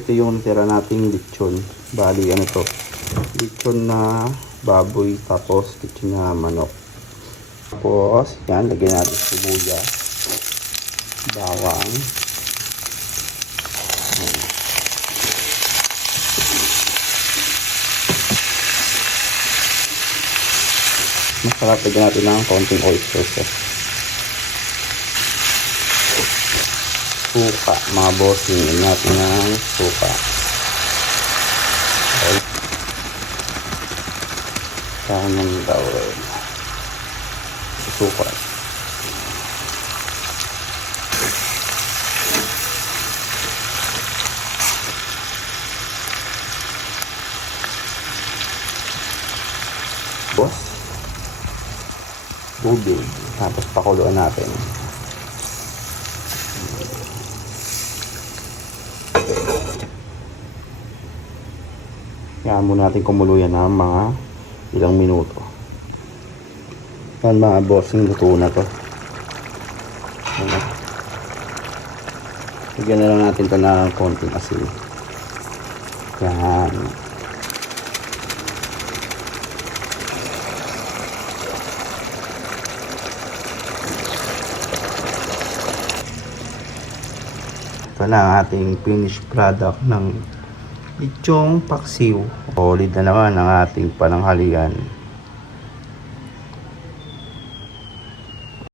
Ito yung tira nating lechon. Bali, ano to? Lechon na baboy, tapos lechon na manok. Tapos, yan, lagyan natin sibuyas, bawang. Masarap, lagyan natin ng konting oyster sauce. Suka, mga bossing, lagyan natin ng suka. Okay. Saan yung laurel? Suka. Boss. Tubig. Tapos pakuluan natin. Kaya muna natin kumuluyan ng mga ilang minuto. Yan mga bossing, luto na to. Lagyan na lang natin ito ng konting asin. Yan. Ito na ang ating finished product ng lechong paksiw. Solid na naman ang ating pananghalian.